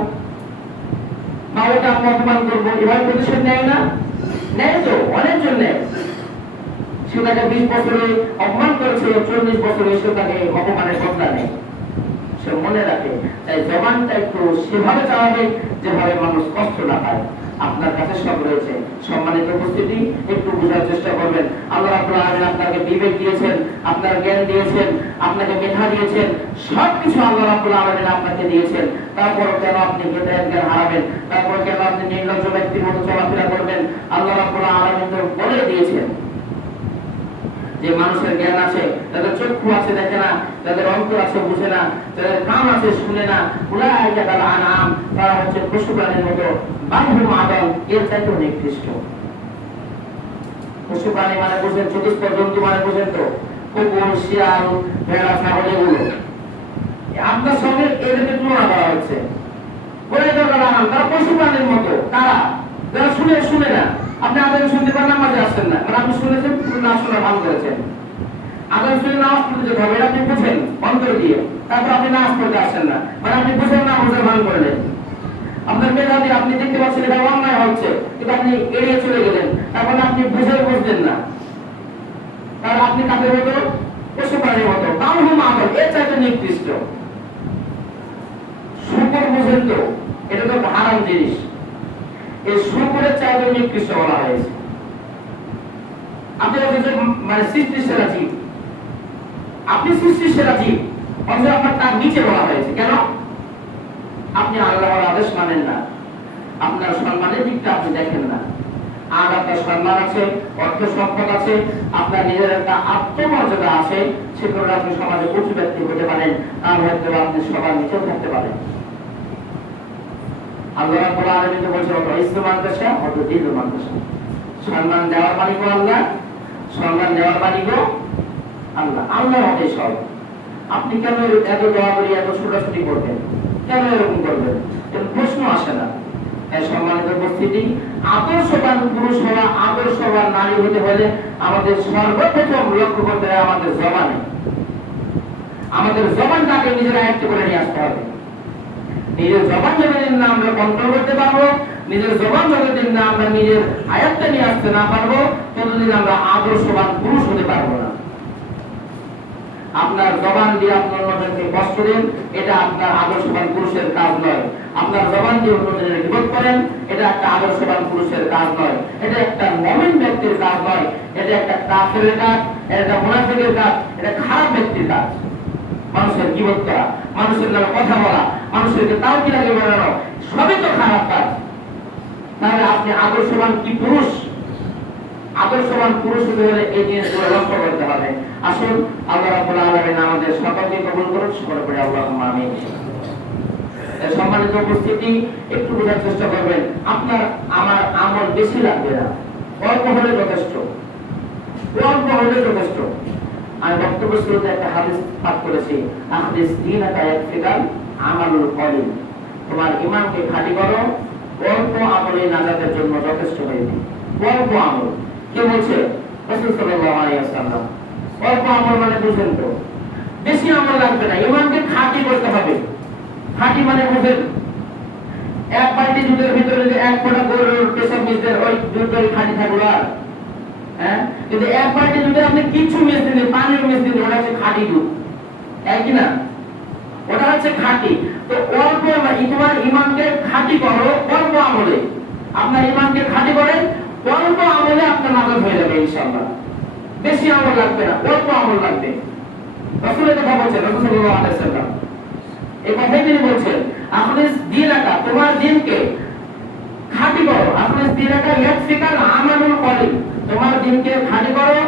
বা ওকে আমি অপমান করবো, এভাবে প্রতিশোধ নেয় না? নেয় তো, অনেকজন নেয়। সে তাকে 20 বছরে অপমান করেছিল, 40 বছরে এসে তাকে অপমানের বদলা নেয়, সে মনে রাখে। তাই জবানটা একটু সেভাবে চালাবে যেভাবে মানুষ কষ্ট না পায়। আপনার কাছে সব রয়েছে, সম্মানিত উপস্থিতি, একটু বোঝার চেষ্টা করবেন। আল্লাহ রাব্বুল আলামিন আপনাকে বিবেক দিয়েছেন, আপনার জ্ঞান দিয়েছেন, আপনাকে মেধা দিয়েছেন, সবকিছু আল্লাহ রাব্বুল আলামিন আপনাকে দিয়েছেন। তারপর কেন আপনি হেদায়েত জ্ঞান হারাবেন? তারপর কেন আপনি নির্লজ্জ ব্যক্তির মতো চলাফেরা করবেন? আল্লাহ রাব্বুল আলামিন তো বলে দিয়েছেন যে মানুষের জ্ঞান আছে, তাদের চক্ষু আছে দেখে না, তাদের অন্তর আছে বুঝে না, তাদের কান আছে শুনে না, উলাইকা কাল আনআম, তারা হচ্ছে পশু প্রাণীর মতো, বালহুম আদল, এর চাইতেও নিকৃষ্ট। পশু প্রাণী মানে বুঝেন, চতুষ্পদ জন্তু মানে বুঝেন তো, কুকুর, শিয়াল, ভেড়া, ছাগল, এগুলো। আপনার সঙ্গে এদেরকে তুলনা করা হচ্ছে, উলাইকা কাল আনআম, তারা পশু প্রাণীর মতো। কারা? যারা শুনে না। আপনি আদান শুনতে পারেন, নামাজে আসছেন না, মানে আপনি শুনেছেন, না শোনা ভান করেছেন। আদান শুনে নামাজ পড়তে যেতে হবে, এটা আপনি বুঝেন অন্তর দিয়ে, তারপর আপনি নামাজ পড়তে আসছেন না, মানে আপনি বুঝেন না, বুঝে ভান করলেন। আপনার মেধা দিয়ে আপনি দেখতে পাচ্ছেন এটা অন্যায় হচ্ছে, কিন্তু আপনি এড়িয়ে চলে গেলেন, তারপর আপনি বুঝে বুঝলেন না। তাহলে আপনি কাদের মতো? পশু প্রাণীর মতো, বালহুম আদল, এর চাইতে নিকৃষ্ট। শুকর বুঝেন তো, এটা তো হারাম জিনিস। এই শুকরের চাইতে নিকৃষ্ট বলা হয়েছে। আপনি মানে সৃষ্টির সেরা জীব, আপনি সৃষ্টির সেরা জীব, অথচ আপনার তার নিচে বলা হয়েছে। কেন? আপনি আল্লাহর আদেশ মানেন না, আপনার সম্মানের দিকটা আপনি দেখেন না। আর আপনার সম্মান আছে, অর্থ সম্পদ আছে, আপনার নিজের একটা আত্মমর্যাদা আছে, সে কারণে আপনি সমাজে উঁচু ব্যক্তি হতে পারেন, আর হয়তো আপনি সবার নিচেও থাকতে পারেন। আল্লাহ রাব্বুল আলামিন বলেছেন, ইসলাম মানতেছে অত দিন মানতেছে। সম্মান দেওয়ার মালিক আল্লাহ, সম্মান নেওয়ার মালিক আল্লাহ। আল্লাহর হাতে সব। আপনি কেন এত দোয়া করি এত ছোটাছুটি করবেন, কেন এরকম করবেন? প্রশ্ন আসে না। সম্মানিত উপস্থিতি, আদর্শবান পুরুষ হওয়া, আদর্শবান নারী হতে হলে আমাদের সর্বপ্রথম লক্ষ্য করতে হবে আমাদের জবানে। আমাদের জবানটাকে নিজের আয়ত্ত করে নিয়ে আসতে হবে। নিজের জবান যতদিন না আমরা কন্ট্রোল করতে পারবো, নিজের জবান যতদিন না আমরা নিজের আয়ত্তে নিয়ে আসতে না পারবো, ততদিন আমরা আদর্শবান পুরুষ হতে পারবো না। আপনার জবান দিয়ে আপনার অন্যজনকে কষ্ট দেন, এটা আপনার আদর্শবান পুরুষের কাজ নয়। আপনার জবান দিয়ে অন্যজনের বিপদ করেন, এটা একটা আদর্শবান পুরুষের কাজ নয়। এটা একটা মুমিন ব্যক্তির কাজ নয়। এটা একটা কাফেরের কাজ, এটা একটা মুনাফিকের কাজ, এটা খারাপ ব্যক্তির কাজ। মানুষের বিপদ করা, মানুষের নামে কথা বলা, মানুষেরকে তাও কি লাগে বেড়ানো, সবই তো খারাপ কাজ। তাহলে আপনি আদর্শবান কি পুরুষ? আদর্শবান পুরুষ হতে হলে এই জিনিসগুলো লক্ষ্য করতে হবে। আসুন আল্লাহ রাব্বুল আলামিন আমাদের সকলকে কবুল করুন। সকলে পড়ে আল্লাহুম্মা আমিন। সম্মানিত উপস্থিতি, একটু বোঝার চেষ্টা করবেন। আপনার আমার আমল বেশি লাগবে না, অল্প হলে যথেষ্ট, অল্প হলে যথেষ্ট। আমি বক্তব্য শুরুতে একটা হাদিস পাঠ করেছি, আহদিস দীনাকা ইয়াকফিকাল আমালুল কলিল। তোমার ঈমানকে খাঁটি করো, অল্প আমলে নাজাতের জন্য যথেষ্ট হয়ে যাবে। অল্প আমল কে বলছে? রাসূল সাল্লাল্লাহু আলাইহি ওয়াসাল্লাম। অল্প আমল মানে বুঝেন তো, বেশি আমল লাগবে না, ঈমানকে খাঁটি করতে হবে। খাঁটি মানে বুঝেন, এক বালতি দুধের ভিতরে যদি এক ফোঁটা গরুর পেশাব মিশে ওই দুধের খাঁটি থাকলো আর হ্যাঁ, কিন্তু এক বালতি দুধে আপনি কিছু মিশতে নেই, পানিও মিশতে নেই, ওটা হচ্ছে খাঁটি দুধ, একই না? ওটা হচ্ছে খাঁটি। তো অল্প তোমার ঈমানকে খাঁটি করো অল্প আমলে। আপনার ঈমানকে খাঁটি করেন, অল্প আমলে আপনার নাজাত হয়ে যাবে ইনশাআল্লাহ। বেশি আমল লাগবে না, অল্প আমল লাগবে। রাসূল এই কথা বলছেন, রাসূল সাল্লাল্লাহু আলাইহি ওয়াসাল্লাম এই কথাই তিনি বলছেন, আপনি দীনাকা তোমার দিনকে খাঁটি করো, আপনি দীনাকা ইয়াকফিকাল আমালুল কলিল, তোমার দিনকে খাঁটি করো,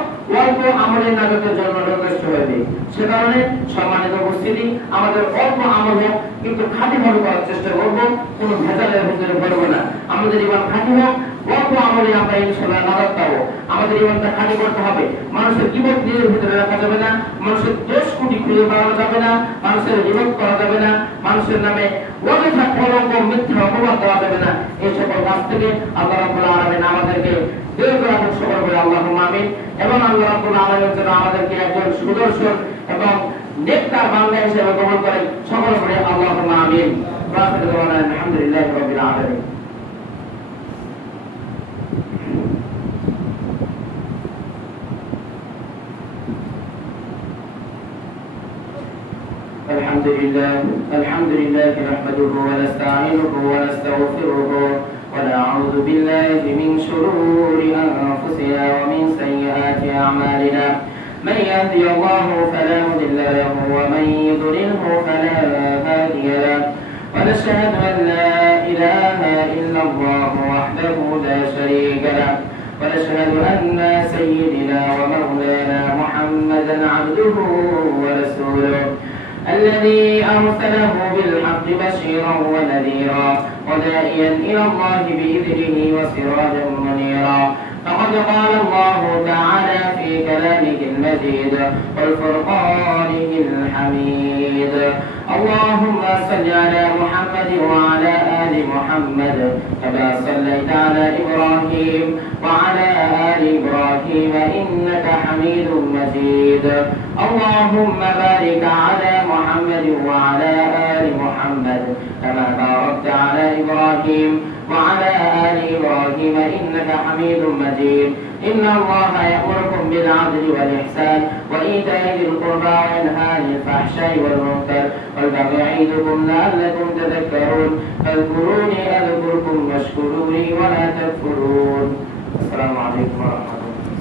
অল্প আমলের নাজাতের জন্য যথেষ্ট হবে। সে কারণে সম্মানিত উপস্থিতি, আমাদের অল্প আমল হোক কিন্তু খাঁটি ভাবে করার চেষ্টা করবো, কোনো ভেজালের ভিতরে পড়বো না। আমাদের ঈমান খাঁটি হোক, অল্প আমলে আমরা ইনশাআল্লাহ নাজাত পাবো। আমাদের ঈমানটা খাঁটি করতে হবে। মানুষের জীবন নিজের ভিতরে রাখা যাবে না, মানুষের দোষ ত্রুটি খুঁজে পাওয়া যাবে না, মানুষের বিরোধ করা যাবে না, মানুষের নামে অযথা কলঙ্ক মিথ্যা অপবাদ দেওয়া যাবে না। এই সকল কাজ থেকে আল্লাহ রাব্বুল আলামিন আমাদেরকে দীর্ঘ রাখুন, সকল বলে আল্লাহুম্মা আমিন। এবং আল্লাহ রাব্বুল আলামিন যেন আমাদেরকে একজন সুদর্শন এবং নেককার বান্দা হিসেবে কবুল করেন, সকল বলে আল্লাহুম্মা আমিন। ওয়া আখিরু দাওয়ানা আলহামদুলিল্লাহি রাব্বিল আলামিন। الحمد لله نحمده ونستعينه ونستغفره ونعوذ بالله من شرور أنفسنا ومن سيئات أعمالنا. من يهدي الله فلا مضل له ومن يضلله فلا هادي له. ونشهد أن لا إله إلا الله وحده لا شريك له. ونشهد أن سيدنا ومولانا محمدا عبده ورسوله الذي أرسله بالحق بشيرا ونذيرا وداعيا إلى الله بإذنه وسراجا منيرا. فقد قال الله تعالى في كلامه المجيد والفرقانه الحميد: اللهم صل على محمد وعلى آل محمد كما صليت على إبراهيم وعلى آل إبراهيم إنك حميد مجيد. اللهم بارك على محمد وعلى آل محمد كما باركت على إبراهيم وعلى آل إبراهيم إنك حميد مجيد. إن الله يأمركم بالعدل والإحسان وإيتاء ذي القربى وينهى عن الفحشاء والمنكر والبغي يعظكم لعلكم تذكرون. فاذكروني أذكركم واشكروا لي ولا تكفرون. السلام عليكم ورحمة الله.